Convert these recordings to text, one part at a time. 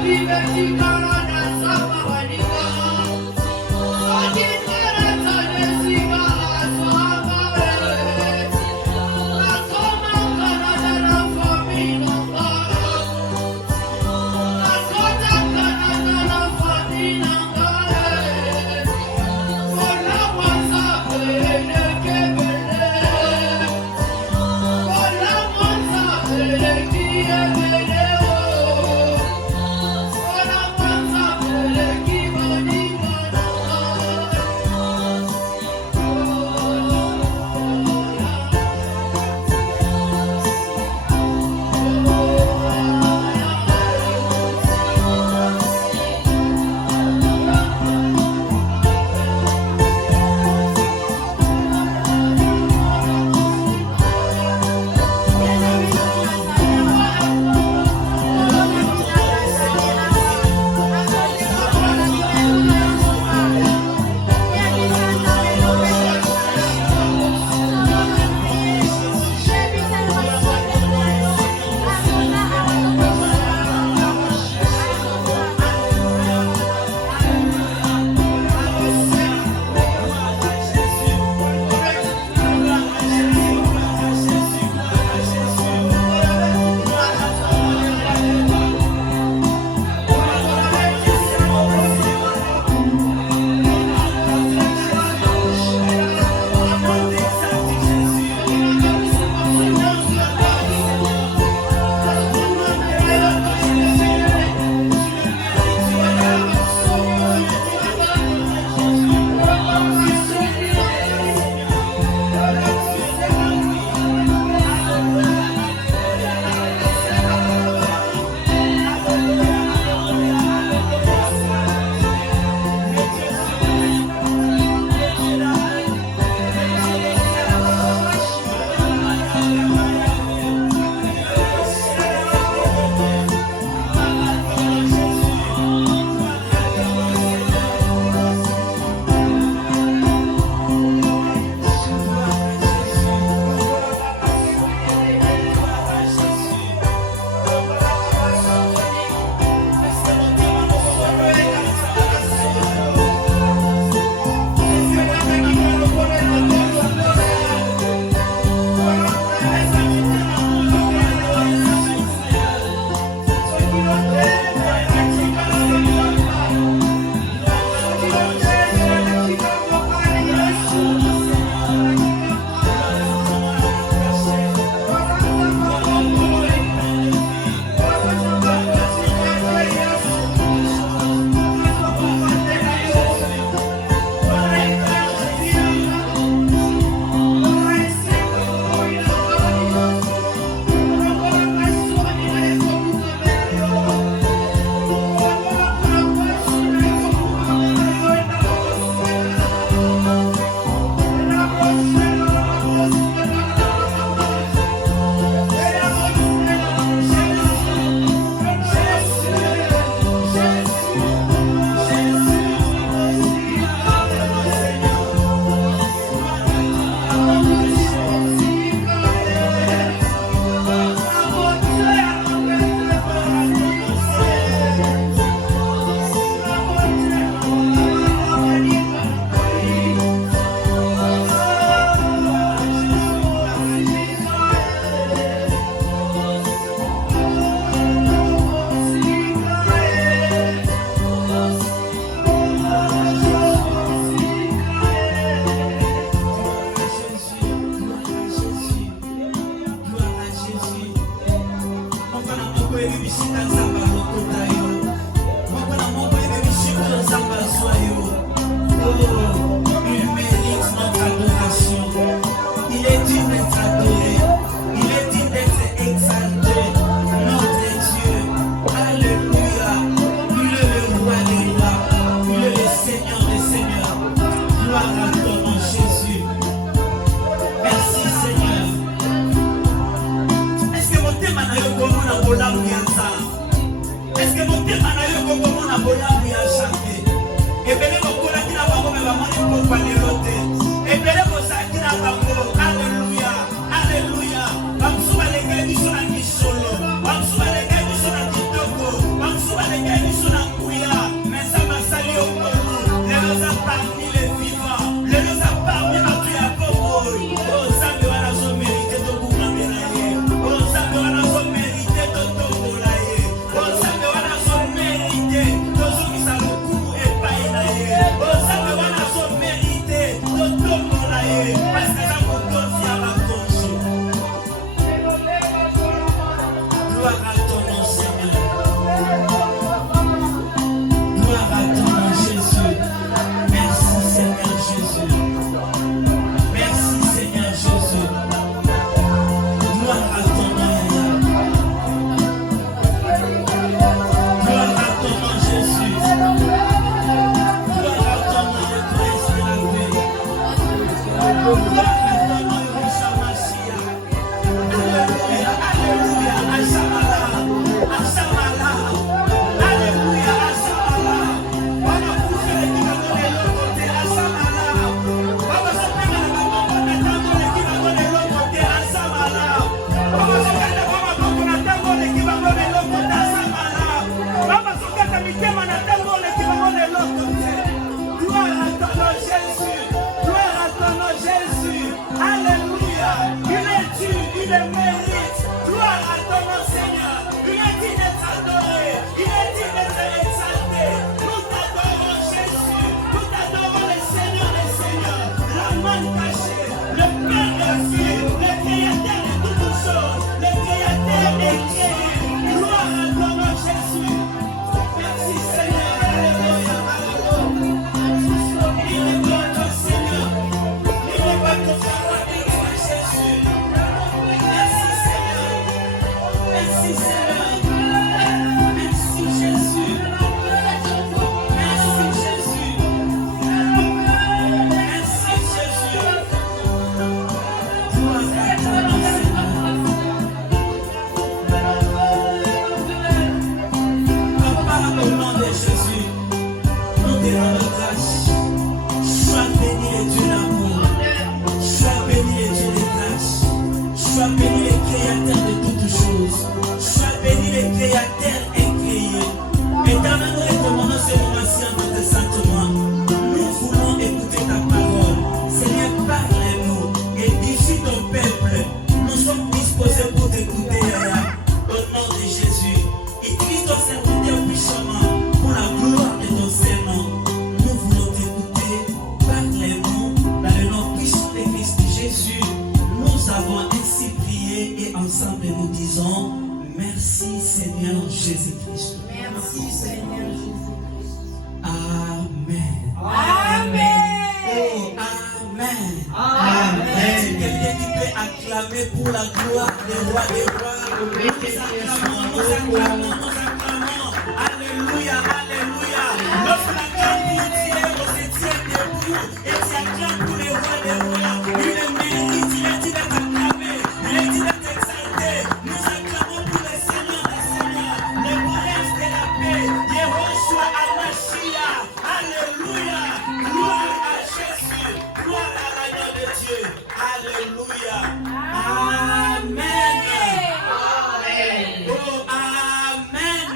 Alléluia. acclamer pour la gloire des rois des rois. Nous acclamons. Alléluia, alléluia. Lorsque la acclame pour Dieu, on se tient debout et tu acclames pour les rois des rois. Il est mérite, il est acclamé, il est exalté. Nous acclamons pour les seigneurs des seigneurs, le prince de la paix, Yehoshua Hamashiach. Alléluia. Gloire à Jésus, gloire à l'agneau de Dieu. Alléluia. Amen. Oh, amen.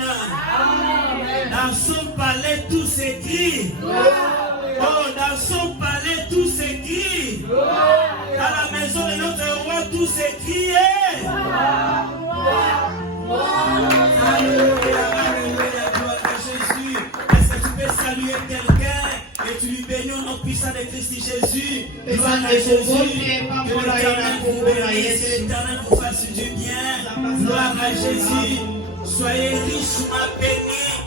Dans son palais tout s'écrit. Oh, dans son palais tout s'écrit. Dans la maison de notre roi tout s'écrit. Alléluia, alléluia, gloire à Jésus. Est-ce que tu peux saluer quelqu'un et tu lui bénis au nom puissant de Christ Jésus? Gloire à Jésus. Que l'Éternel vous bénisse, que l'Éternel vous fasse du bien. Gloire à Jésus. Soyez richement bénis.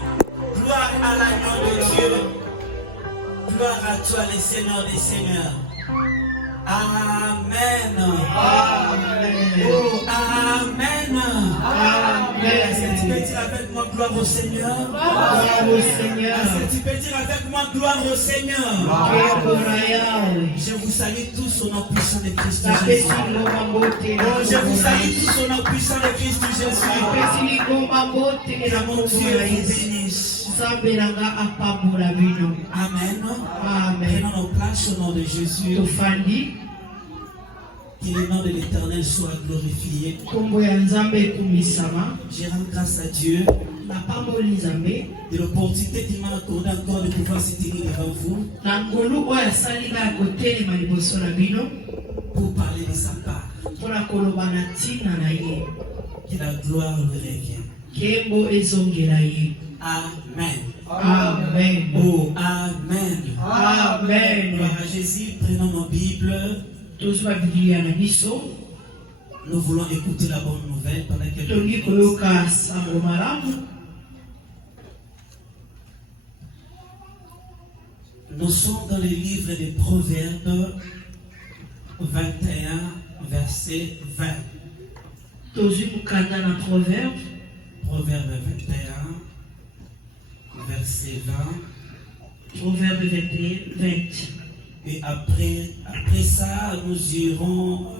Gloire à l'agneau de Dieu. Gloire à toi, le Seigneur des Seigneurs. Amen. Amen. Oh, amen. Amen. Est-ce que tu peux dire avec moi gloire au Seigneur? Gloire au Seigneur. Est-ce que tu peux dire avec moi gloire au Seigneur? Je vous salue tous au nom puissant de Christ Jésus. Oh, je vous salue tous au nom puissant de Christ Jésus. Que mon Dieu vous bénisse. Amen. Amen. Prenons nos places au nom de Jésus. Que le nom de l'Éternel soit glorifié. Je rends grâce à Dieu de l'opportunité qu'il m'a accordé encore de pouvoir se tenir devant vous pour parler de sa part. Que la gloire lui revienne. Amen. Amen. Oh, amen. Amen. Gloire à Jésus, prenons nos Bibles. Nous voulons écouter la bonne nouvelle pendant quelques minutes. Nous sommes dans le livre des Proverbes 21, verset 20. Proverbe 21, verset 20. Proverbe 21, 20. Et après ça, nous irons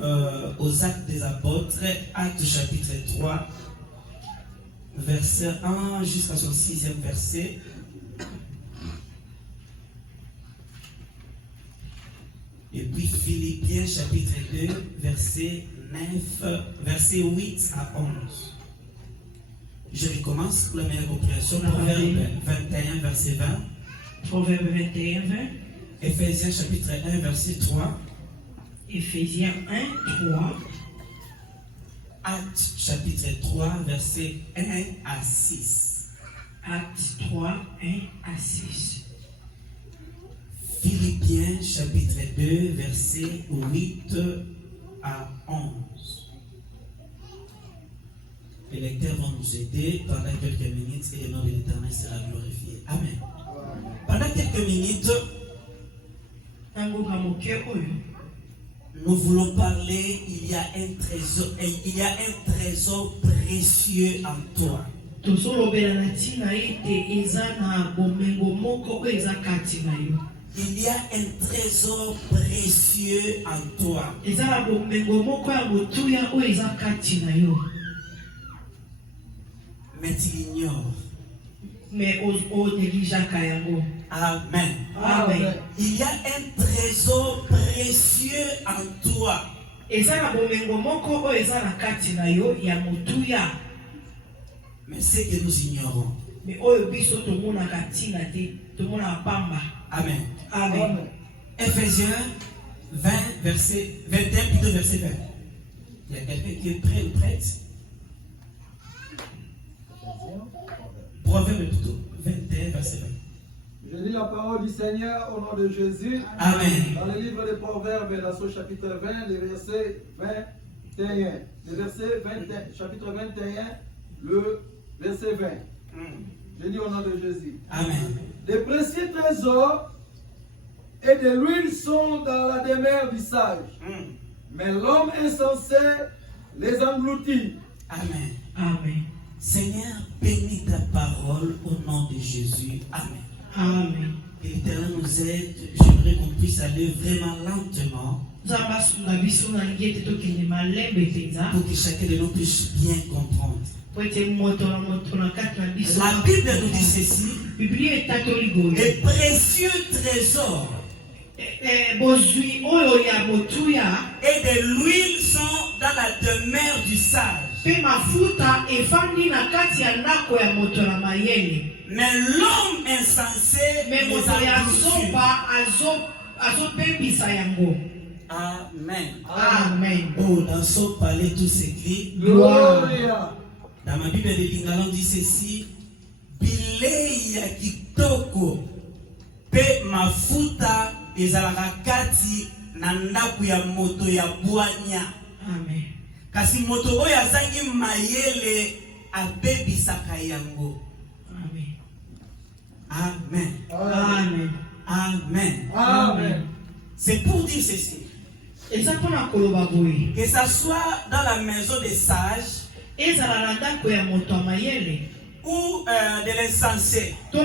aux Actes des Apôtres, Actes chapitre 3, verset 1 jusqu'à son 6e verset. Et puis Philippiens chapitre 2, verset 8 à 11. Je recommence pour la meilleure compréhension. Proverbe 21, verset 20. Proverbe 21, 20. Éphésiens chapitre 1, verset 3. Éphésiens 1, 3. Actes chapitre 3, verset 1 à 6. Actes 3, 1 à 6. Philippiens chapitre 2, verset 8 à 11. Les lecteurs vont nous aider pendant quelques minutes et le nom de l'Éternel sera glorifié. Amen. Pendant quelques minutes, nous voulons parler, il y a un trésor précieux en toi. Il y a un trésor précieux en toi. Mais tu l'ignores. Amen. Amen. Il y a un trésor précieux en toi. Mais c'est que nous ignorons. Amen. Amen. Éphésiens 20, verset 21, plutôt verset 20. Il y a quelqu'un qui est prêt ou prête? Proverbe plutôt 21, verset 20. Je lis la parole du Seigneur au nom de Jésus. Amen. Dans le livre des Proverbes, dans ce chapitre 20, le verset 21. Le verset 21, chapitre 21, le verset 20. Je lis au nom de Jésus. Amen. Des précieux trésors et de l'huile sont dans la demeure du sage. mais l'homme insensé les engloutit. Amen. Amen. Seigneur, bénis ta parole au nom de Jésus. Amen. Amen. Que l'Éternel nous aide. J'aimerais qu'on puisse aller vraiment lentement pour que chacun de nous puisse bien comprendre. La Bible nous dit ceci: les précieux trésors et de l'huile sont dans la demeure du sage. Mais l'homme insensé les Amen. Amen. Oh, dans son palais tout s'écrit. Gloria. Dans ma Bible de Lingala, on dit ceci: bilei ya kitoko pe mafuta ezalaka kati na ndaku ya moto ya bwanya. Amen. Kasi moto oyo azangi mayele abebisaka yango. Amen. Amen. Amen. Amen. Amen. C'est pour dire ceci: que ça soit dans la maison des sages ou de l'insensé, il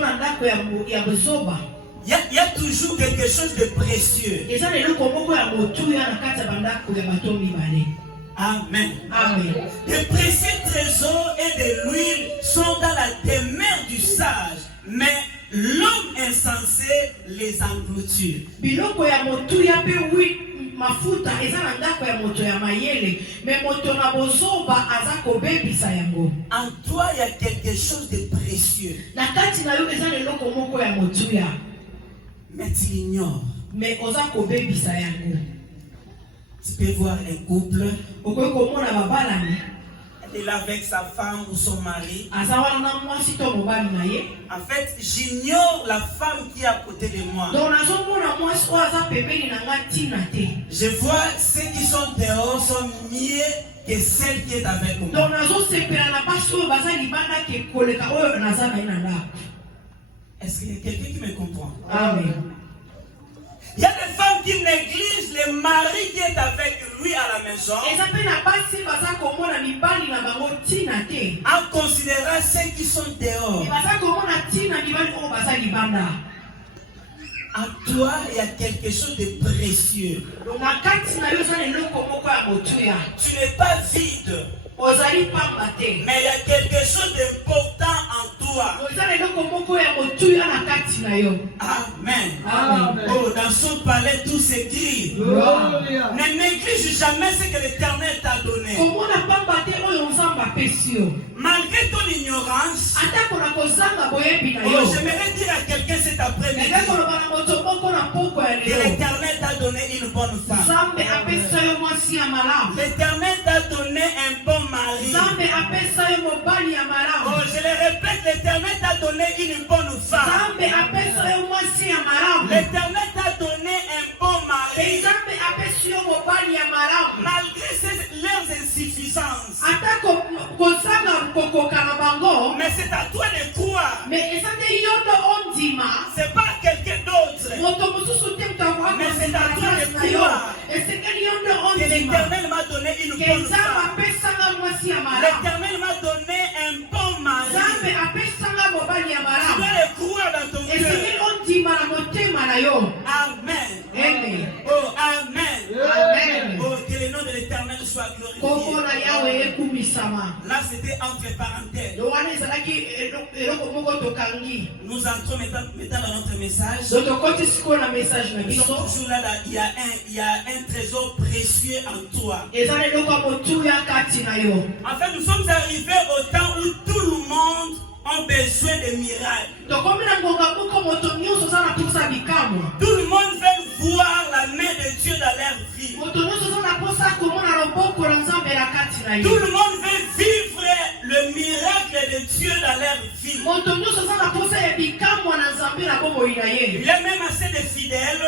y a toujours quelque chose de précieux. Amen. Amen. Les précieux trésors et de l'huile sont dans la demeure du sage, mais l'homme insensé les engloutit. Mafuta ezana ndako ya moto ya mayele mais moto na bozoba azako bebisa yango. En toi il y a quelque chose de précieux. Na kati na yo ezana eloko moko ya motuya. Mais tu ignores. Mais ozako bebisa yango. Tu peux voir un couple. Okoki komona babalani. Il est avec sa femme ou son mari. En fait, j'ignore la femme qui est à côté de moi. Je vois ceux qui sont dehors sont mieux que celle qui est avec moi. Est-ce qu'il y a quelqu'un qui me comprend? Amen. Il y a des femmes qui négligent le mari qui est avec lui à la maison en considérant ceux qui sont dehors. En toi, il y a quelque chose de précieux. Tu n'es pas vide, mais il y a quelque chose d'important en toi. Amen. Amen. Oh, dans son palais, tout s'écrit. Gloria. Ne néglige jamais ce que l'Éternel t'a donné. Malgré ton ignorance, j'aimerais dire à quelqu'un cet après-midi que l'Éternel t'a donné une bonne femme. L'Éternel t'a donné un bon mari. Oh, je le répète, l'Éternel t'a donné une bonne femme. L'Éternel t'a donné un bon mari. Malgré leurs insuffisances. Mais c'est à toi de croire. C'est pas quelqu'un d'autre. Mais c'est à toi de croire que l'Éternel m'a donné une bonne femme. L'Éternel m'a donné un bon mari. Tu dois le croire dans ton cœur. Amen. Amen. Oh, amen. Amen. Oh, que le nom de l'Éternel soit glorifié. Là, c'était entre parenthèses. Nous entrons maintenant dans notre message. Nous sommes toujours là, il y a un trésor précieux en toi. En fait, nous sommes arrivés au temps où tout le monde a besoin de miracles. Tout le monde veut voir la main de Dieu dans leur vie. Tout le monde veut vivre le miracle de Dieu dans leur vie. Il y a même assez de fidèles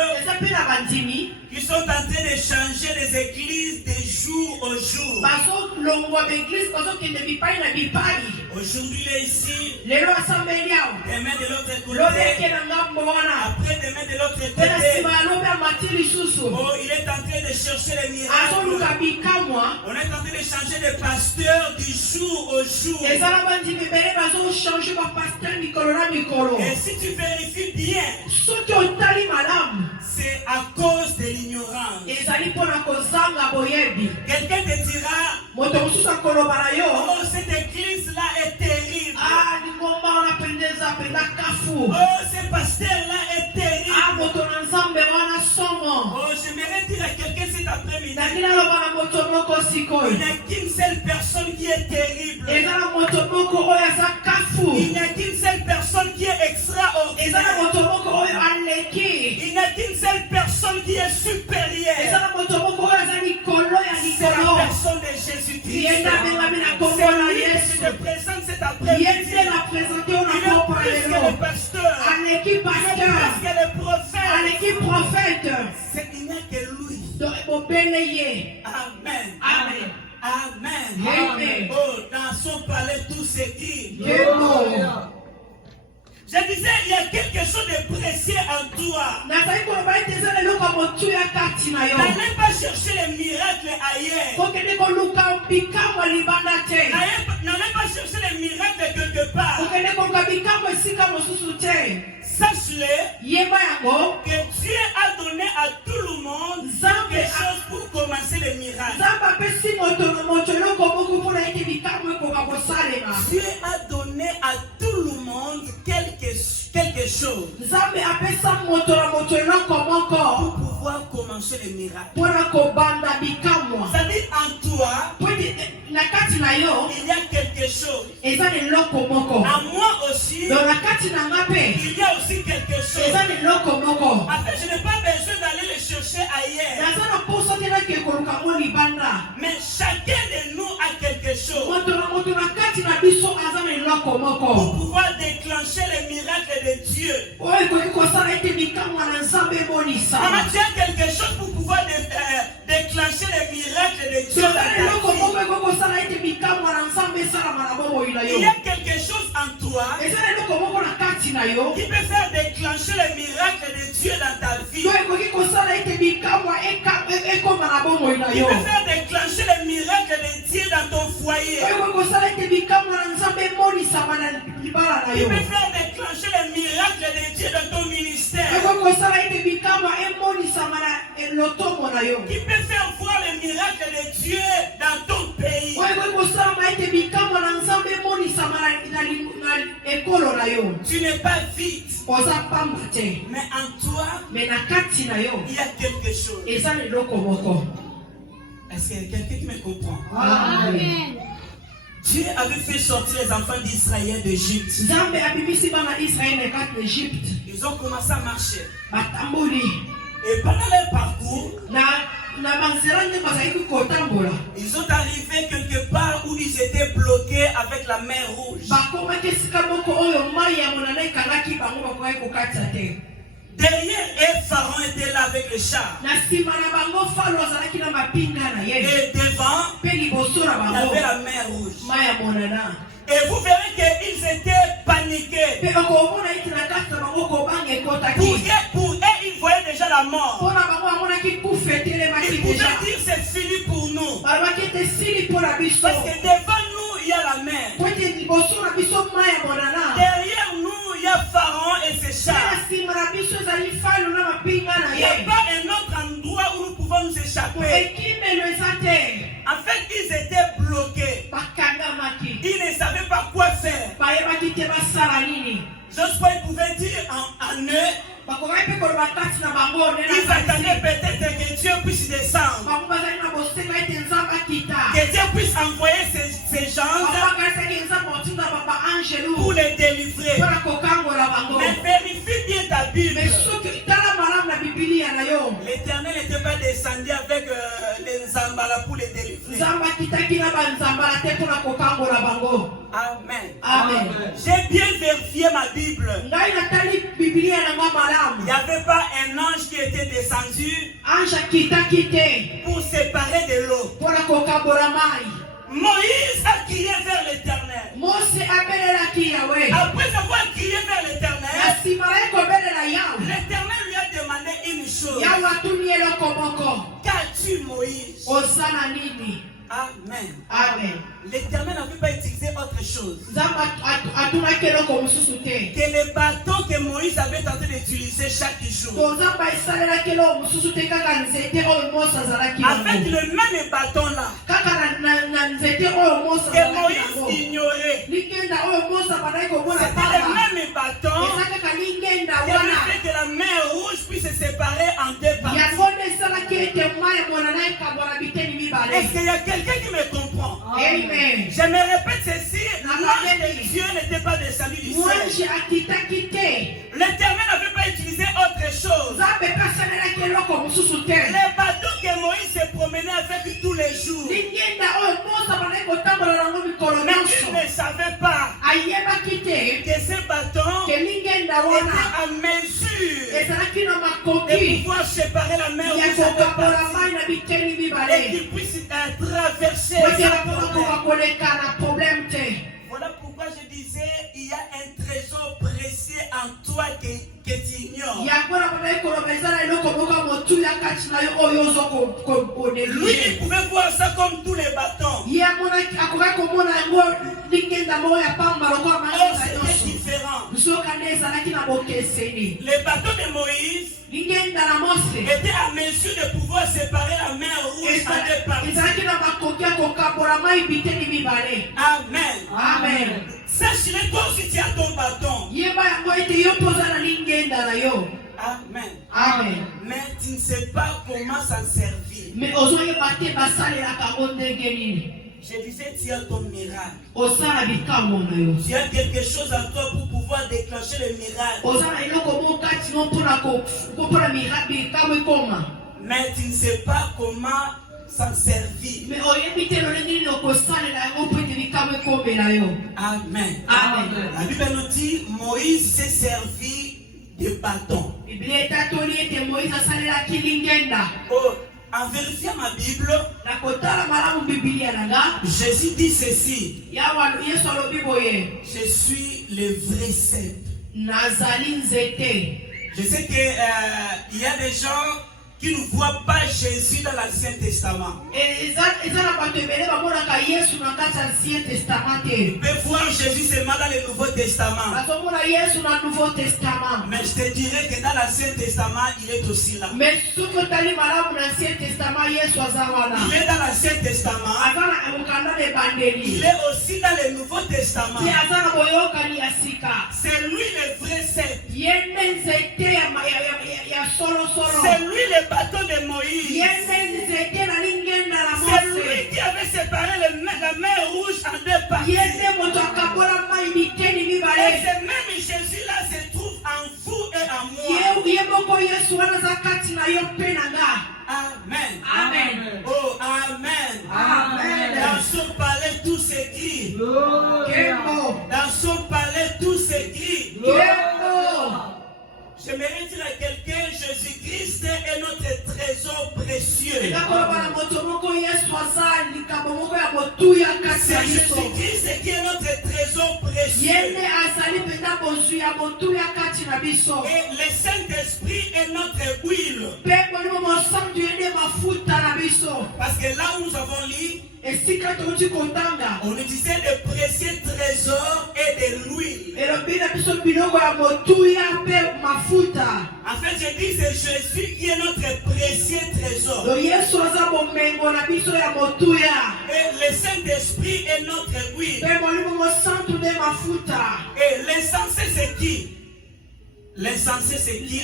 Ils sont en train de changer les églises de jour au jour. Aujourd'hui, il est ici. Demain de l'autre côté. Après, demain de l'autre côté. Oh, il est en train de chercher les miracles. On est en train de changer de pasteur du jour au jour. Et si tu vérifies bien, c'est à cause de l'ignorance. Quelqu'un te dira, oh, cette église-là est terrible. Oh, ce pasteur-là est terrible. Oh, j'aimerais dire à quelqu'un cet après-midi, il n'y a qu'une seule personne qui est terrible. Il n'y a qu'une seule personne qui est extraordinaire. Il n'y a qu'une seule personne qui est supérieure. C'est la personne de Jésus-Christ. C'est lui qui te présente cet après-midi. Il est plus que le pasteur. Il est plus que le prophète. Il n'y a que lui. Amen. Amen. Amen. Amen. Oh, dans son palais, tout s'écrit. Je disais, il y a quelque chose de précieux en toi. N'allez pas chercher les miracles ailleurs. N'allez pas chercher les miracles quelque part. Sache-le que Dieu a donné à tout le monde quelque chose pour commencer les miracles. Dieu a donné à tout le monde quelque chose pour pouvoir commencer les miracles. C'est-à-dire en toi, il y a quelque chose. À moi aussi, il y a aussi quelque chose. Après, je n'ai pas besoin d'aller le chercher ailleurs. Mais chacun de nous a quelque chose pour pouvoir déclencher les miracles de Dieu. Maman, tu as quelque chose pour pouvoir déclencher les miracles de Dieu. Il y a quelque chose en toi qui peut faire déclencher les miracles de Dieu dans ta vie. Qui peut faire déclencher les miracles de Dieu dans ton foyer. Qui peut faire déclencher les miracles de Dieu dans ton ministère. Qui peut faire voir les miracles de Dieu dans ton pays. Tu n'es pas vide. Mais en toi, il y a quelque chose. Est-ce qu'il y a quelqu'un qui me comprend? Amen. Dieu avait fait sortir les enfants d'Israël d'Égypte. Ils ont commencé à marcher. Et pendant leur parcours, ils sont arrivés quelque part où ils étaient bloqués avec la mer Rouge. Derrière eux, Pharaon était là avec le char. Et devant, il y avait la mer Rouge. Et vous verrez qu'ils étaient paniqués. Pour eux, ils voyaient déjà la mort. Ils pouvaient dire c'est fini pour nous. Parce que devant nous, il y a la mer. Derrière nous, il y a Pharaon et ses chars. Il n'y a pas un autre endroit où nous pouvons nous échapper. En fait, ils étaient bloqués. Ils ne savaient pas quoi faire. Josué pouvait dire en eux. Ils attendaient peut-être que Dieu puisse descendre. Que Dieu puisse envoyer ses gens pour les délivrer. Mais vérifie bien ta Bible. L'Éternel n'était pas descendu avec les Zambala pour les délivrer. Amen. Amen. J'ai bien vérifié ma Bible. Il n'y avait pas un ange qui était descendu pour séparer de l'eau. Moïse a crié vers l'Éternel. Après avoir crié vers l'Éternel, l'Éternel lui a demandé une chose. Qu'as-tu, Moïse? Amen. Amen. L'Éternel n'avait pas utilisé autre chose que les bâtons que Moïse avait tenté d'utiliser chaque jour. Avec le même bâton là que Moïse ignorait. C'était le même bâton qui avait fait que la mer rouge puisse se séparer en deux parties. Est-ce qu'il y a quelqu'un qui me comprend? Amen. Je me répète ceci, l'ange de Dieu n'était pas descendu du ciel. L'Éternel n'avait pas utilisé autre chose. Les bateaux que Moïse se promenait avec tous les jours. Mais il ne savait pas que ces bâtons étaient à mesure de pouvoir séparer la mer rouge en deux parties et qu'ils puissent traverser. Voilà pourquoi je disais, il y a un trésor précieux en toi que tu ignores. Lui, il pouvait voir ça comme tous les bâtons. Or, c'était différent. Les bâtons de Moïse étaient à mesure de pouvoir séparer la mer rouge en deux parties. Amen. Amen. Sache-le, toi aussi tu as ton bâton. Amen. Amen. Mais tu ne sais pas comment s'en servir. Je disais, tu as ton miracle. Tu as quelque chose en toi pour pouvoir déclencher le miracle. Mais tu ne sais pas comment s'en servir. Amen. Amen. La Bible nous dit, Moïse s'est servi de bâton. Oh, en vérifiant ma Bible, Jésus dit ceci: je suis le vrai cep. Je sais qu'il y a des gens qui ne voient pas Jésus dans l'Ancien Testament. Ils peuvent voir Jésus seulement dans le Nouveau Testament. Mais je te dirais que dans l'Ancien Testament, il est aussi là. Il est dans l'Ancien Testament. Il est aussi dans le Nouveau Testament. C'est lui le vrai cep. C'est lui le bâton de Moïse. C'est lui qui avait séparé la mer rouge en deux parties. Et ce même Jésus-là se trouve en vous et en moi. Amen. Amen. Oh, amen. Amen. Dans son palais, tout s'écrit. Dans son palais, tout s'écrit. J'aimerais dire à quelqu'un, Jésus-Christ est notre trésor précieux. C'est Jésus-Christ qui est notre trésor précieux. Et le Saint-Esprit est notre huile. Parce que là où nous avons lu, on nous disait de précieux trésors et de l'huile. En fait, je dis c'est Jésus qui est notre précieux trésor. Et le Saint-Esprit est notre huile. Et l'insensé c'est qui? L'insensé c'est qui?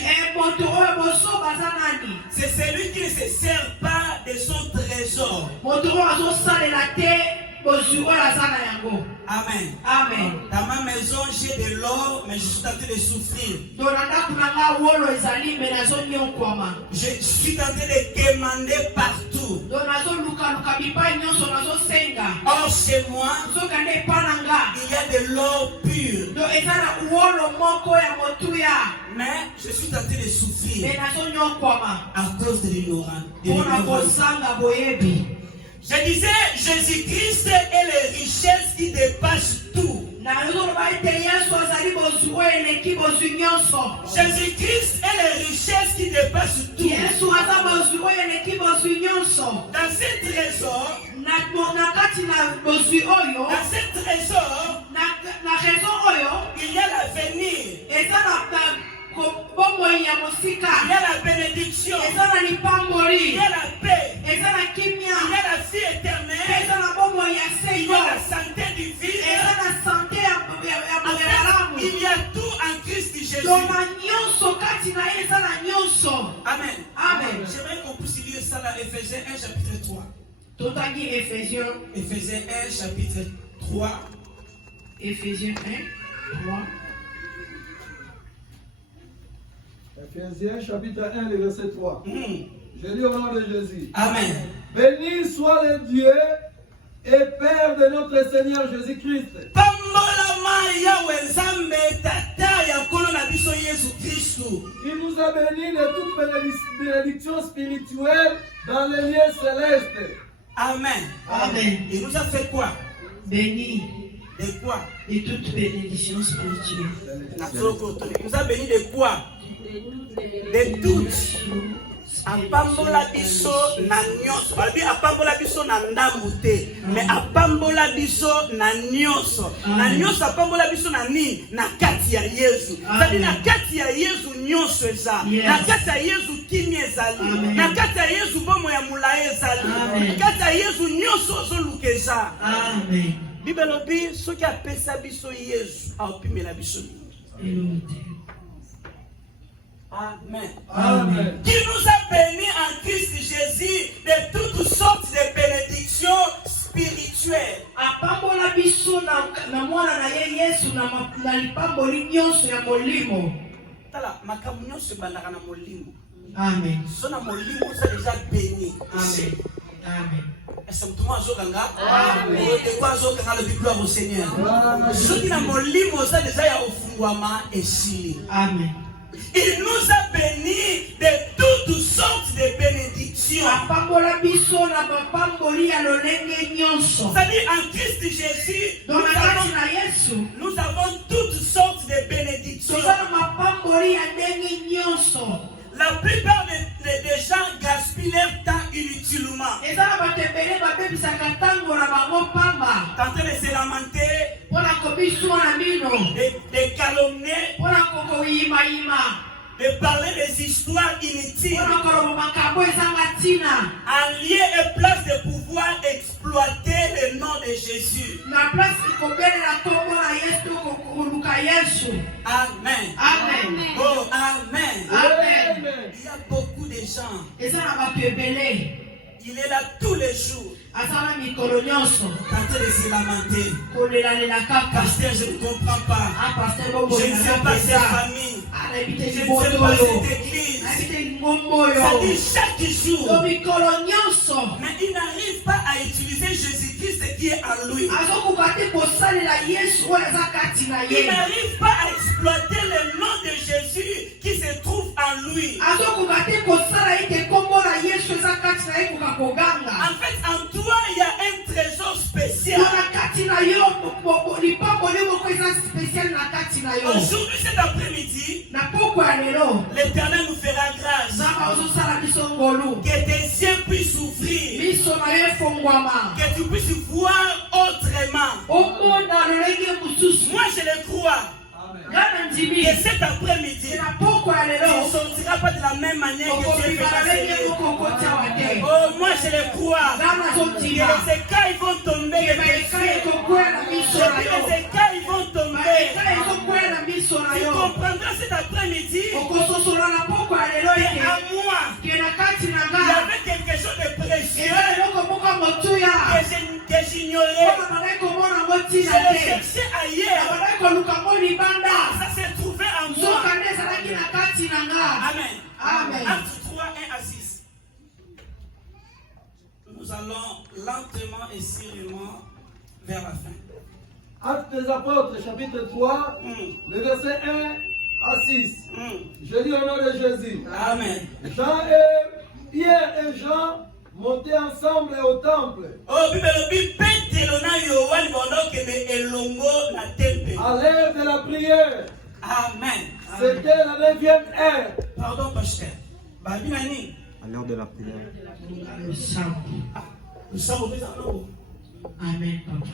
C'est celui qui ne se sert pas de son trésor. Amen. Amen. Dans ma maison, j'ai de l'or, mais je suis en train de souffrir. Je suis en train de quémander partout. partout. Or, chez moi, il y a de l'or pur. Mais je suis tenté de souffrir à cause de l'ignorance. Je disais, Jésus-Christ est les richesses qui dépassent tout. Jésus-Christ est les richesses qui dépassent tout. Dans ce trésor, il y a l'avenir. Il y a la bénédiction. Il y a la paix. Il y a la vie éternelle. Il y a la santé divine. Il y a tout en Christ Jésus. Amen. Amen. J'aimerais qu'on puisse lire ça dans Éphésiens 1 chapitre 3. Éphésiens 1 chapitre 3. Éphésiens 1, 3. Éphésiens chapitre 1, le verset 3. Je lis au nom de Jésus. Amen. Béni soit le Dieu et Père de notre Seigneur Jésus-Christ. Il nous a bénis de toute bénédiction spirituelle dans les lieux célestes. Amen. Amen. Il nous a fait quoi? Béni De quoi? de toute bénédiction spirituelle. Il nous a bénis de quoi? De toutes. Apambola biso na nyonso. Babi apambola biso na ndambu te, mais apambola biso na nyonso. Na nyonso apambola biso na nini? Na kati ya Yesu. Babi na kati ya Yesu nyonso eza. Na kati ya Yesu kimia ezali. Na kati ya Yesu bomo ya mulaye ezali. Na kati ya Yesu nyonso ozoluka eza. Amen. Bible lobi soki apesa biso Yesu aopimela biso. Amen. Amen. Qui nous a bénis en Christ Jésus de toutes sortes de bénédictions spirituelles. Apambola biso na mwana na Yesu na lipamboli nyonso ya molimo. Tala makamu nyonso bandaka na molimo. Amen. So na molimo c'est déjà béni. Amen. Amen. Est-ce que tout le monde azokanga? Amen. Et quoi azokanga le gloire au Seigneur. Soki na molimo c'est déjà ya ofungwama esili. Amen. Il nous a bénis de toutes sortes de bénédictions. C'est-à-dire en Christ Jésus, nous avons toutes sortes de bénédictions. La plupart des gens gaspillent leur temps inutilement. Tenter de se lamenter, de calomnier, de parler des histoires inutiles, en lieu et place de pouvoir exploiter le nom de Jésus. Amen. Amen. Oh, amen. Amen. Il y a beaucoup de gens. Il est là tous les jours. Tenter de se lamenter. Pasteur, je ne comprends pas. Je ne sais pas cette famille. Je ne sais pas cette église. Ça dit chaque jour. Mais il n'arrive pas à utiliser Jésus-Christ qui est en lui. Il n'arrive pas à exploiter le nom de Jésus qui se trouve en lui. En fait, en toi, il y a un trésor spécial. Aujourd'hui, cet après-midi, l'Éternel nous fera grâce. Que tes yeux puissent s'ouvrir. Que tu puisses voir autrement. Moi, je le crois. Et cet après-midi, tu ne sortiras pas de la même manière que tu es fait. Oh, moi je le crois. Que les écailles vont tomber. Les écails vont tomber. Tu comprendras cet après-midi. Et à moi, il y avait quelque chose de précieux que j'ignorais. Je le cherchais ailleurs. Ça s'est trouvé en moi. Amen. Amen. Acte 3, 1 à 6. et sûrement vers la fin. Actes des Apôtres, chapitre 3, le verset 1 à 6. Je lis au nom de Jésus. Amen. Pierre et Jean montaient ensemble au temple. Oh, Petelo na Yohane bondokende elongo na temple. À l'heure de la prière. Amen. C'était la 9e heure. Pardon, pasteur. Babinani. À l'heure de la prière. Le sang. Le sabot beza nango. Amen, papa.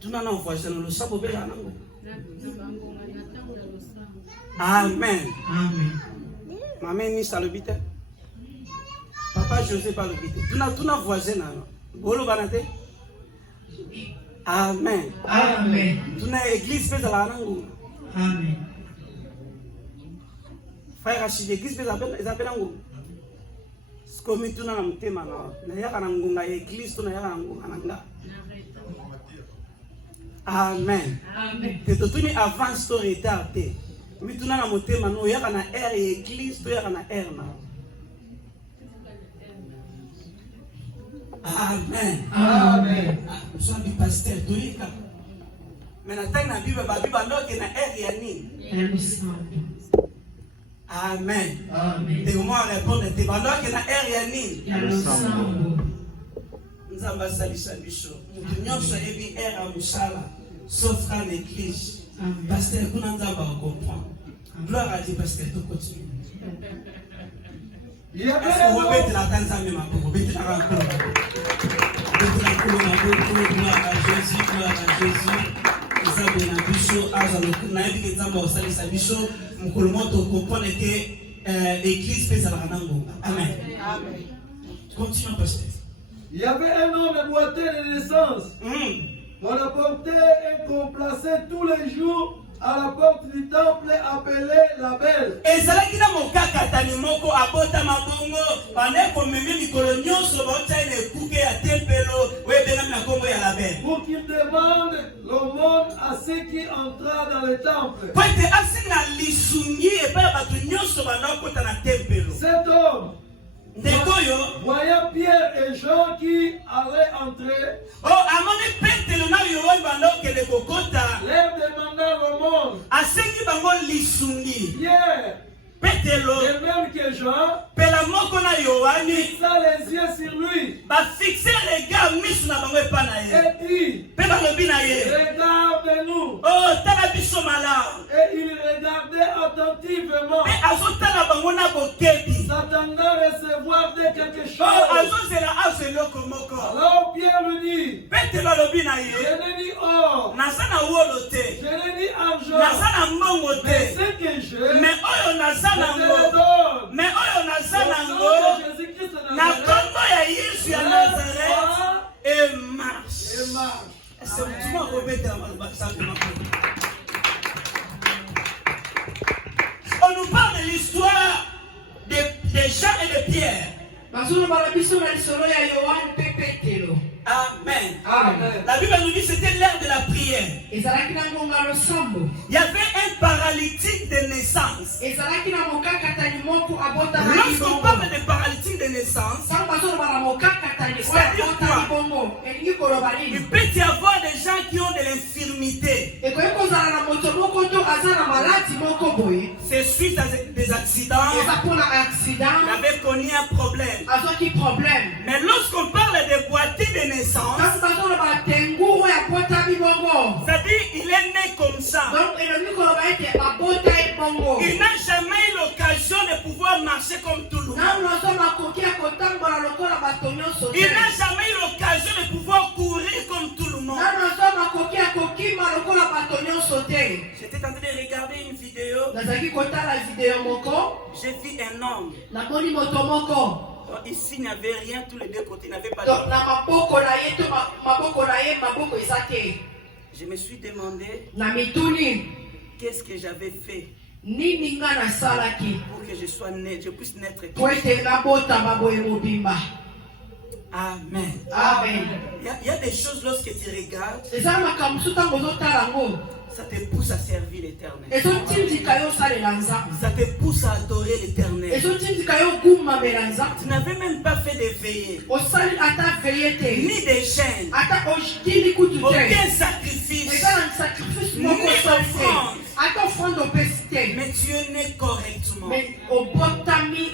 Tuna na voisin le sabot beza nango. Amen. Amen. Maman ni salobite. Papa José palobite. Tuna voisin na. Bolo banate. Amen. Amen. Tuna église beza la nango. Amen. Frère Rachid, l'église beza nango. Comme tout na mutema na yaka na ngunga église na yaka na ngunga nanga. Amen. Amen. Que tout ni avant story été. Mais tout na mutema no yaka na air église to yaka na air na. Amen. Amen. Nous sommes des pasteurs toika. Mais na tang na bible ba ndoke na air ya nini? Le sang. Amen. Amen. Te moi répondre te ndoke na air ya nini? Le sang. Nzamba salisa biso. Mutu nyonso ebi air a musala. Sauf en église. Pasteur, kuna nzamba comprendre. Gloire à Dieu, pasteur, tout continue. Il y avait Parce que vous mettez la danse à même pour vous mettez la rencontre. Gloire à Jésus, gloire à Jésus. Nzamba na biso azalo na ebi nzamba osalisa biso mukolo moto comprendre que l'église pèse la nango. Amen. Amen. Continue, pasteur. Il y avait un homme boiteux de naissance. On apportait et qu'on plaçait tous les jours à la porte du temple appelé la Belle. Ezalaki na mokaka tani moko abota mabongo bande komemi mikolo nyonso baota ina ekuke ya tempelo oyebenami na kombo ya la Belle. Pour qu'il demande l'aumône à ceux qui entrent dans le temple. Po ete asinga lisungi epai ya bato nyonso banda okota na tempelo. Cet homme, Ndeko oyo voyant Pierre et Jean qui allaient entrer, amoni Petelo na Yohane banda okende kokota leur demanda l'aumône. asengi bango lisungi. Pierre, Petelo de même que Jean, pela moko na Yohane fixa les yeux sur lui bafixe regard miso na bango epai na ye et dit, mpe balobi na ye regarde-nous. tala biso malamu. Et il regardait attentivement, Mpe azotala bango na bokebi. s'attendant à recevoir de quelque chose. Azozela azeloko moko. Alors Pierre lui dit, Petelo alobi na je ye n'ai ni or, naza na wolo te, je n'ai ni argent, naza na mbongo mais te, ce que j'ai, me oyo naza je te le nango, donne. me oyo naza Au nom nango de Jésus-Christ de na Nazareth, kombo ya Yesu ya Nazareth et marche. et marche. C'est tout le monde répète simplement. On nous parle de l'histoire de Jean et de Pierre. Amen. Amen. La Bible nous dit que c'était l'heure de la prière. Il y avait un paralytique de naissance. Lorsqu'on parle de paralytique de naissance, il peut y avoir des gens qui ont de l'infirmité. C'est suite à des accidents. Il avait connu un problème. Mais lorsqu'on parle de boîtier de naissance, c'est-à-dire il est né comme ça. Il n'a jamais eu l'occasion de pouvoir marcher comme tout le monde. Il n'a jamais eu l'occasion de pouvoir courir comme tout le monde. J'étais en train de regarder une vidéo. J'ai vu un homme. Ici, il n'y avait rien, tous les deux côtés, il n'y avait pas de... Je me suis demandé qu'est-ce que j'avais fait pour que je sois né, je puisse naître. Amen. Amen. Il y a des choses lorsque tu regardes, Ça te pousse à servir l'Éternel. ezotindika osala nzambe Ça te pousse à adorer l'Éternel. ezotindika ogumamela nzambe Tu n'avais même pas fait de veillées, osali ata veye te ni de jeûnes, ata otili kutu te aucun sacrifice. eza na sacrifice moko osali te ata offrande opesi te Mais tu es né correctement. me obotami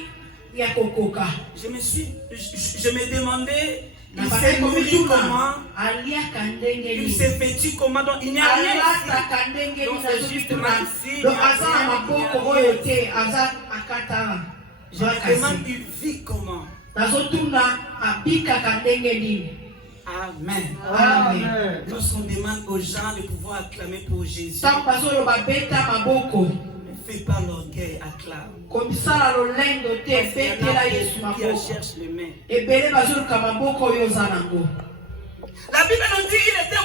ya kokoka Je me demandais, il na s'est nourri bakomituka comment, aliaka ndenge il nini s'est vêtu comment, donc il n'y a rien ici. alataka ndenge nini Donc c'est justement nazokituna ici. do aza na maboko oyo te aza akatala Je me demande, il vit comment. nazotuna abikaka ndenge nini. Amen. Amen. Lorsqu'on demande aux gens de pouvoir acclamer pour Jésus, ntango bazoloba beta maboko ne fais pas l'orgueil, acclame. komisala lolendo te Parce qu'il y en betela a yesu beaucoup qui maboko cherchent les mains. ebele bazoluka maboko oyo oza nango. La Bible nous dit qu'il était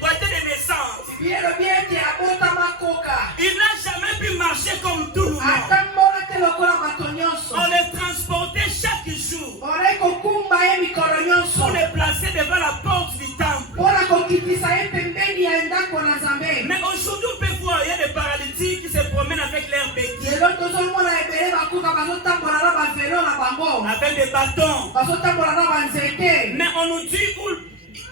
boité de naissance. bible elobi ete abota makoka Il n'a jamais pu marcher comme tout le monde. ata mbona te lokola bato nyonso On le transportait chaque jour olai kokumba ye mikolo nyonso pour le placer devant la porte du temple. mpona kokitisa ye pembeni ya ndako na nzambe. Mais aujourd'hui, on peut voir, il y a des paralytiques qui se promènent avec leurs béquilles, lelo tozomona ebele bakuka bazotambola na bavelo na bango avec des bâtons. bazotambola na banzete. Mais on nous dit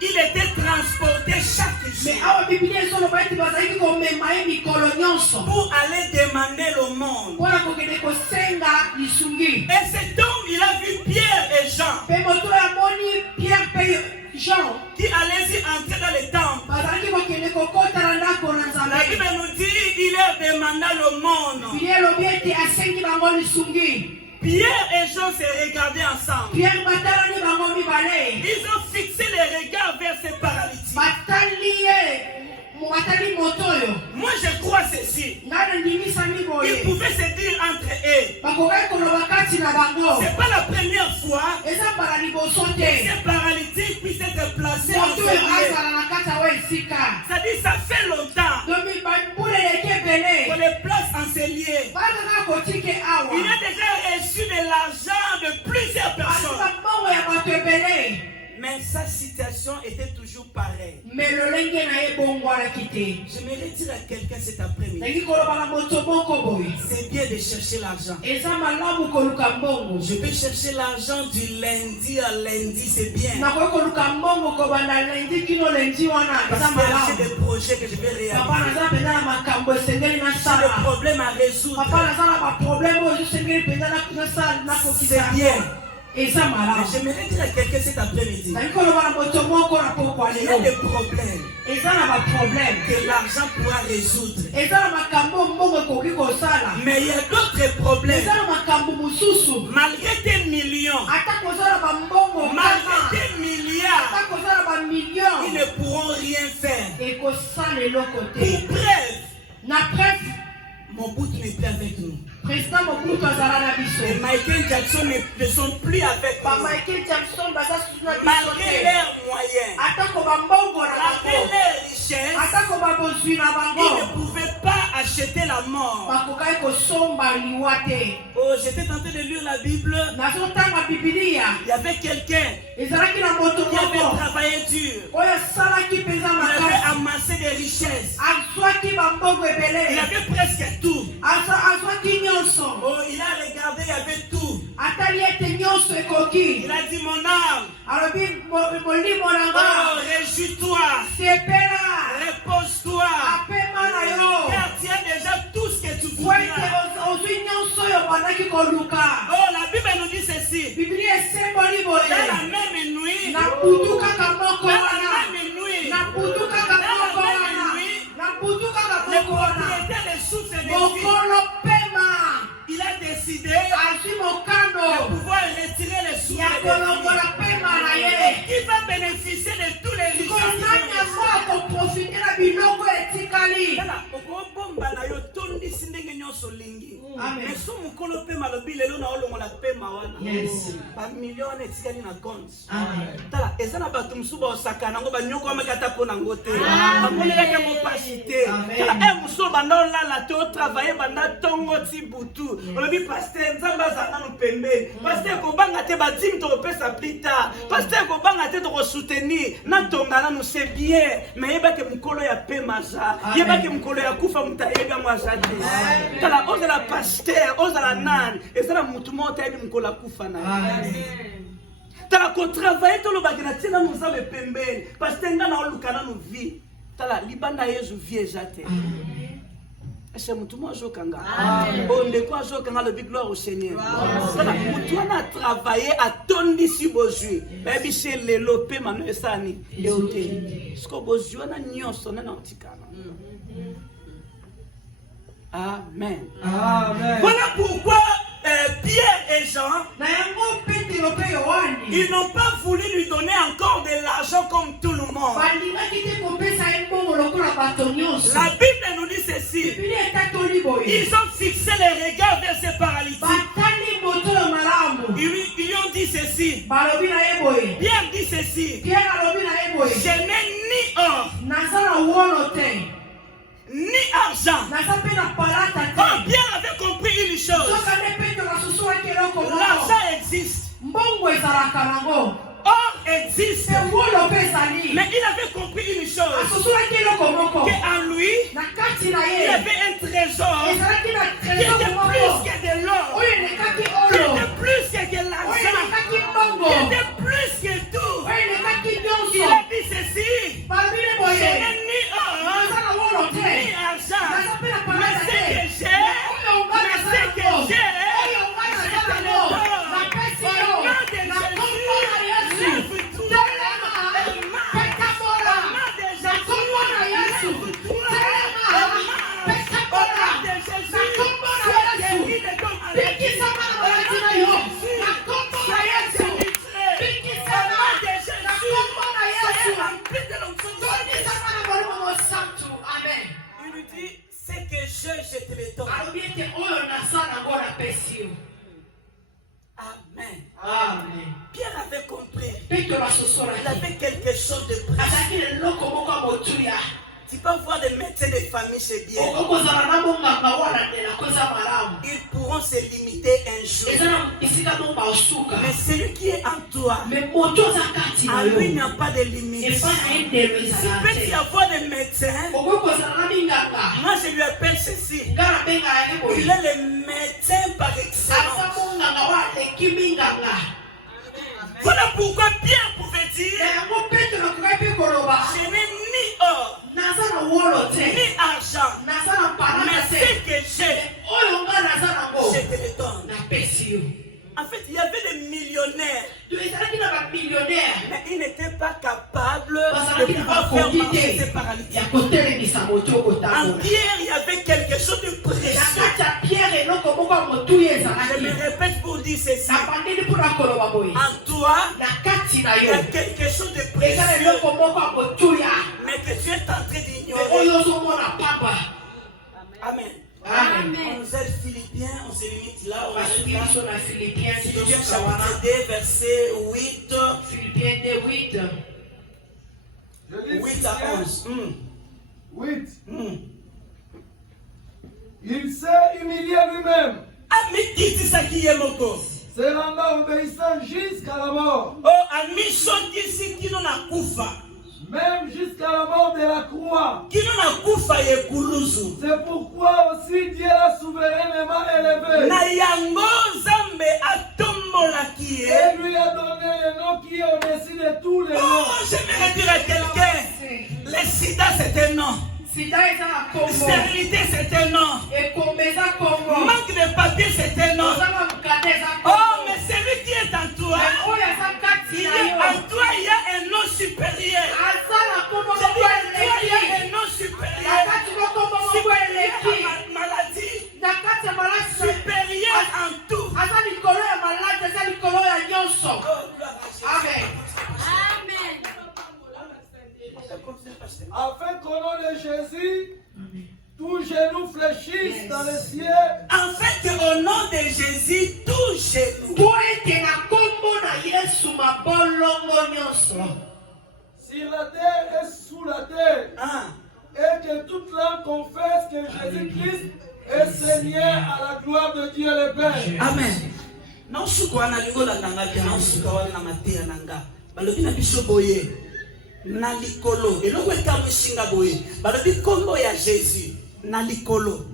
qu'il était transporté chaque me jour awa biblia ezoloba ete bazalaki komema ye mikolo nyonso pour aller demander le monde. mpona kokende kosenga lisungi. Et cet homme, il a vu Pierre et Jean mpe moto oyo amoni pierre mpe jean qui allaient entrer dans le temple. bazalaki kokende kokota na ndako na La nzambe. Bible nous dit il leur demanda le monde. biblia elobi ete asengi bango lisungi. Pierre et Jean se regardaient ensemble. pierre batalani bango mibale Ils ont fixé les regards vers ces paralytiques. batali ye batali moto oyo. Moi, je crois ceci. ngai nandimisami Ils boye pouvaient se dire entre eux. bakokaki koloba kati na bango C'est pas la première fois eza mbala liboso que te ces paralytiques puissent être placés en moto ce oyo lieu. azala na kati awa esika C'est-à-dire, ça fait longtemps domi babuleleki qu'on ebele les place en ces lieux. bazaka kotike awa Il a déjà reçu de l'argent de plusieurs personnes. babongo ya bato ebele. Mais sa situation était toujours pareille. me lolenge na ye bongwanaki te. J'aimerais dire à quelqu'un cet après-midi, nangi koloba na moto moko boye c'est bien de chercher l'argent. eza malamu koluka mbongo. Je peux chercher l'argent du lundi à lundi, c'est bien. nakoki koluka mbongo kobanda lendi kino lendi wana Parce eza que j'ai malamu. des projets que je vais papa réaliser. naza mpenza na makambo esengeli J'ai des nasala. problèmes à résoudre. papa naza na baproblème oyo ezosengeli mpenza nasala nakokisa C'est bien. eza Mais malamu. j'aimerais dire à quelqu'un cet après-midi, nangi koloba na moto moko na pokwa il y a lelo des problèmes eza na baproblème que l'argent pourra résoudre. eza na makambo mbongo ekoki kosala. Mais il y a d'autres problèmes. eza na makambo mosusu Malgré tes millions, ata kozala bambongo malgré kama tes milliards, ata kozala bamillion ils ne pourront rien faire. ekosala eloko Pour te. preuve, na preuve Mobutu n'est plus avec nous. président mobutu azala na Et biso. Michael Jackson ne sont plus avec nous. bamichael jackson baza susu na biso Malgré te. leurs moyens, atako bambongo na malgré bango leurs richesses, atako babozwi na ils ne bango pouvaient pas acheter la mort. bakokaki kosomba liwa te. Oh, j'étais tenté de lire la Bible. nazotanga bibilia Il y avait quelqu'un ezalaki na moto qui avait moko travaillé dur. oyo asalaki mpenza Il avait makasi amassé des richesses. azwaki bambongo Il ebele avait presque tout. azwaki nyonso Oh, il a regardé, il y avait tout. atali ete nyonso ekoki Il a dit, mon âme, alobi molimo na oh, nga réjouis-toi, sepela repose-toi, apema na yo car tu as déjà tout ce que tu po ete voudras. ozwi nyonso oyo obandaki koluka. Oh, la Bible nous dit ceci. biblia esemboli Dans la boye même nuit, na butu kaka moko dans wana la même nuit, na butu kaka moko wana na butu kaka le moko wana propriétaire des sources de vie, mokolo pema il a décidé azwi de mokano pouvoir retirer les sources ya de vie. kolongola pema na ye. Qui va bénéficier de tous les richesses? konani yango akoprofite na biloko etikali. Tala, okobomba na yo tondisi ndenge nyonso olingi. Amen. Mais so mukolo pema lobi lelo na olongo la pema wana. Yes. Ba million etikali na compte. Amen. Tala ezana bato musuba osaka nango banyoko amekata po nango te. Bakolela ke mopasite. Tala musuba banda lala te o travailler banda tongo ti butu. Olobi pasteur nzamba zanga no pembeni. Pasteur ko banga te ba dim to pesa plus tard. Pasteur ko banga te to ko soutenir na tongana no c'est bien. Mais yeba ke mukolo ya pema za. Yeba ke mukolo ya kufa mutayega mwaza te. Tala oza la pasteur, oza la nan. Ezana mutu mota yebi mukolo ya kufa na. Tala ko travailler to lo bagina tina no zabe pembeni. Pasteur ngana olukana no vie. Tala libanda yezu vie jate. C'est mutu mo azokanga. On ne quoi azokanga le big gloire au Seigneur. Tala mutu na travailler à tondi si bozui. Baby c'est lelo pe manu esani eote. Sko bozui na nyonso na ntikana. Amen. Amen. Voilà pourquoi Pierre et Jean, ils n'ont pas voulu lui donner encore de l'argent comme tout le monde. La Bible nous dit ceci. Ils ont fixé les regards vers ces paralytiques. Ils lui ont dit ceci. Pierre dit ceci. Je n'ai ni or, ni argent. Quand Pierre avait compris une chose, l'argent existe, or existe, mais il avait compris une chose, qu'en lui, il y avait un trésor qui était plus que de l'or, qui était plus que de l'argent, qui était plus que tout. Il a dit ceci, je n'ai ni or, ni argent, mais ce que j'ai, c'est te le donne. Au nom de Jésus, lève-toi. Il lui dit, c'est que je te le donne. Amen. Pierre avait compris. Il avait quelque chose de précieux. Tu peux voir des médecins de famille, c'est bien. Ils pourront se limiter un jour. Mais celui qui est en toi, à lui, il n'y a pas de limite. Il peut y avoir des médecins. Moi, je lui appelle ceci. Il est le médecin par excellence. Voilà pourquoi Pierre pouvait dire, je n'ai ni or, ni argent, mais ce que j'ai, je te le donne. En fait, il y avait des millionnaires, mais ils n'étaient pas capables de pouvoir faire marcher ces paralytiques. En Pierre, il y avait quelque chose de précieux. Je me répète pour dire ceci. En toi, il y a quelque chose de précieux, mais que tu es en train d'ignorer. Amen. On nous aide Philippiens, on se limite là. On reste là. Philippiens chapitre 2, verset 8. Philippiens 8. 8 à 11. 8. Il s'est humilié lui-même, Amikiti saki yemoko. se rendant obéissant jusqu'à la mort, Oh, amisho kisi kino na kufa. même jusqu'à la mort de la croix. Kino na kufa ye kuluzu. C'est pourquoi aussi Dieu l'a souverainement élevé Na yango zambe atombola kie. et lui a donné le nom qui est au-dessus de tous les noms. Oh, j'aimerais dire à quelqu'un, le sida c'est un nom. Stérilité c'est un nom. Manque de papier c'est un nom. Oh, mais celui qui est en toi, en toi il y a un nom supérieur. En toi il y a un nom supérieur. Supérieur à maladie. Supérieur en tout. Afin qu'au nom de Jésus, tous genoux fléchissent dans le ciel En fait, que Jésus tout genou. Sur la terre et sous la terre. Ah. Et que toute langue confesse que Jésus-Christ est Seigneur à la gloire de Dieu le Père. Amen. Non suko na lingola nanga ke na suka wala na matea nanga. Balobi na biso boye. Na likolo. Eloko eka mshinga boye. Balobi kombo ya Jésus. Na likolo.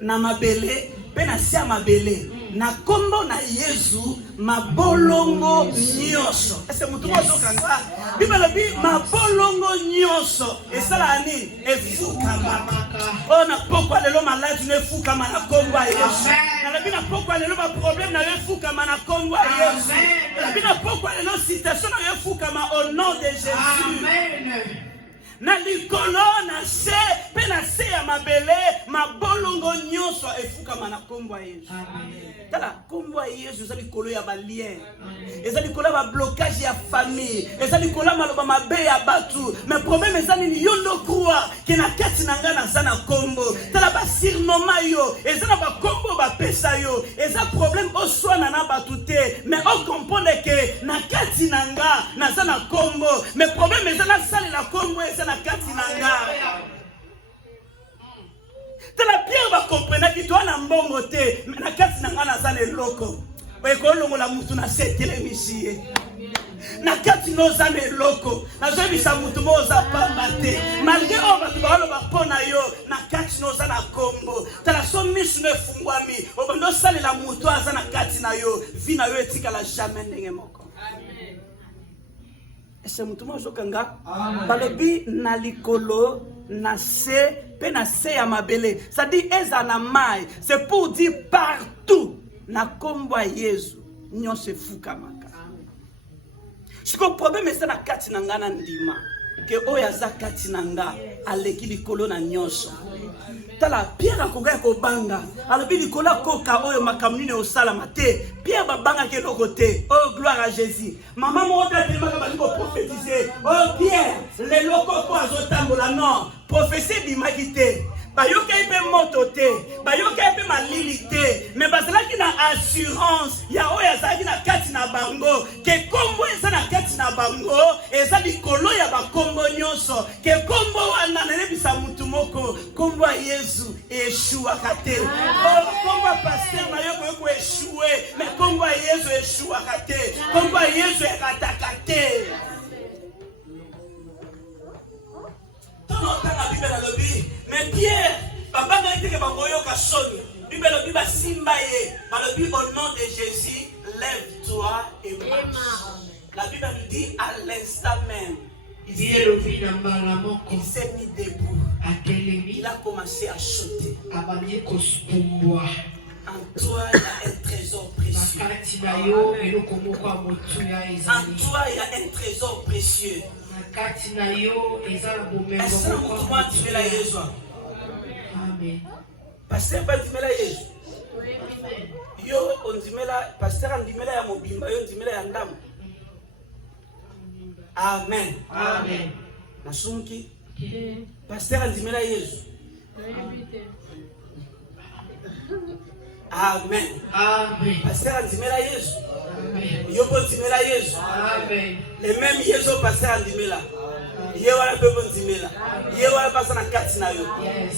Na mabele. Pe na sia mabele. Na kombo na Yesu mabolongo nyonso. Est-ce que mutu mozo kanga? Bibalobi mabolongo nyonso. Esala nini? Efukama. On a pourquoi lelo maladi ne fukama na kombo ya Yesu. Na bina pourquoi lelo ba problème na fukama na kombo ya Yesu. Na bina pourquoi lelo situation na fukama au nom de Jésus. Amen. Na likolo na se pe na se ya mabele mabolongo nyonso efukama na kombo ya Yesu. Amen. Tala kombo ya Yesu ezali likolo ya ba lien. Ezali likolo ya ba blocage ya famille. Ezali likolo ya maloba mabe ya batu. Mais problème ezali ni yondo croix ke na kati na nga na sana kombo. Tala ba sirnoma yo, ezali ba kombo ba pesa yo. Eza problème oswana na batu te, mais on comprendre que na kati na nga na sana kombo. Mais problème ezali sali la kombo ezali kati na nga. Tala Pierre va comprendre que toi na mbongo te, mais na kati na nga na zane loko. Oye ko longo la mutu na setele misie. Na kati no zane loko. Na zo bisa mutu moza pamba te. Malgré on va tubalo ba pona yo, na kati no zana kombo. Tala so misu ne fungwami. Obondo sale la mutu azana kati na yo, vina yo etika la jamais ndenge moko. Amen. Ese mutu mozo kanga. Balobi na likolo na se pe na se ya mabele. Ça dit eza na mai. C'est pour dire partout na kombo ya Yesu nyonso efukamaka. Siko problème eza na kati na nga na ndima. Ke oyo aza kati na nga aleki likolo na nyonso. Tala Pierre akoka ko banga. Alobi likolo koka oyo makamuni osala mate. Pierre babanga ke lokote. Oh gloire à Jésus. Maman mo tete maka ba ko prophétiser. Oh Pierre, le loko ko azotambola non. Prophétie bimakite. Bayoka ipe moto te, bayoka ipe malili te, mais bazalaki na assurance ya oya zaki na kati na bango, ke kombo eza na kati na bango, eza likolo ya bakombo nyonso, ke kombo wana nebisa mutu moko, kombo ya Yesu eshua kate. Oh, kombo ya pasteur na yo ko eshue, mais kombo ya Yesu eshua kate, kombo ya Yesu ekataka te. Mais Pierre, papa n'a été que Baboyo Kassoni. Bible le Bible Simbaye. Dans le Bible au nom de Jésus, lève-toi et marche. La Bible nous dit à l'instant même. Il s'est mis debout. Il a commencé à sauter. En toi, il y a un trésor précieux. En toi, il y a un trésor précieux. Est-ce que vous pouvez la Jésus? Amen. Pasteur pas dimela Yesu. Yo on dimela pasteur on dimela ya mobimba yo dimela ya ndamu. Amen. Amen. Nasunki. Pasteur on dimela Yesu. Amen. Amen. Pasteur on dimela Yesu. Yo bon dimela Yesu. Amen. Le même Yesu pasteur on dimela. Yewa pe bon dimela. Yewa pasa na kati na yo.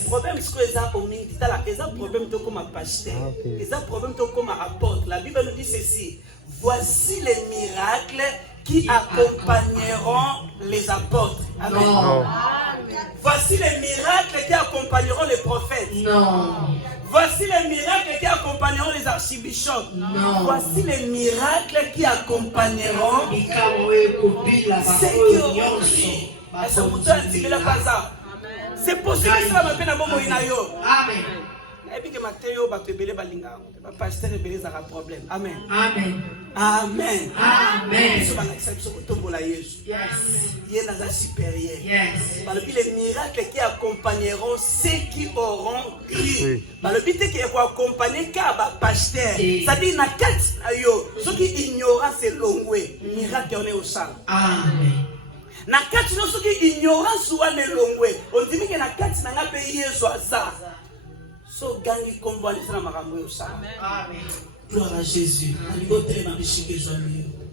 Problème c'est que ça au mingi tala, ça problème to comme pasteur. Ça problème to comme apôtre. La Bible nous dit ceci. Voici les miracles qui accompagneront les apôtres. Amen. Non. Voici les miracles qui accompagneront les prophètes. Non. Voici les miracles qui accompagneront les archibishops. Non. Voici les miracles qui accompagneront ceux qui auront cru. C'est possible que ça m'a fait un moment. Amen. Et puis que Mathéo va te béler balinga. Pasteur béler ça problème. Amen. Amen. Amen. Amen. Yes. Il est dans un supérieur. Yes. Les miracles qui accompagneront ceux qui auront cru. Le but est qu'il faut accompagner car pasteur. C'est-à-dire na quatre ayo. Ceux qui ignorent c'est longwe. Miracle on est au sang. Amen. Na kati no soki ignorance wane longwe on dit que na kati na ngape Yesu asa so gangi kombo alisana makambo yo sana. Amen. Gloire à Jésus. Aligote na bishike zami.